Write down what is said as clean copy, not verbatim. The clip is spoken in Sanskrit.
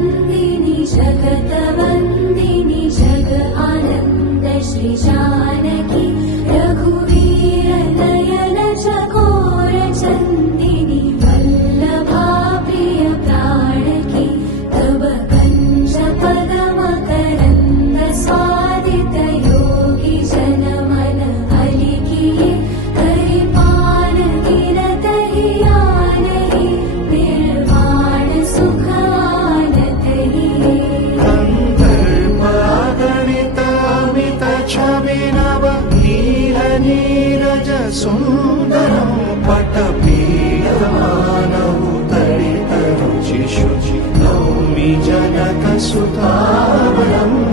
नन्दिनि जगतवन्दिनि जग आनन्द श्री जानकी रघुवीर नयन चकोर चन्दिनि वल्लभा प्रिय प्राणकी तव कञ्ज पदम करन्द स्वादित योगी जन मन अलिकिये करिपान गिरत हियानहि निर्वाण सुख आनत हिये गणितामित छविनव नील नीरज सुन्दरं पटपीयमानौ तडित रुचि शुचि नौमि जनक सुतावरम्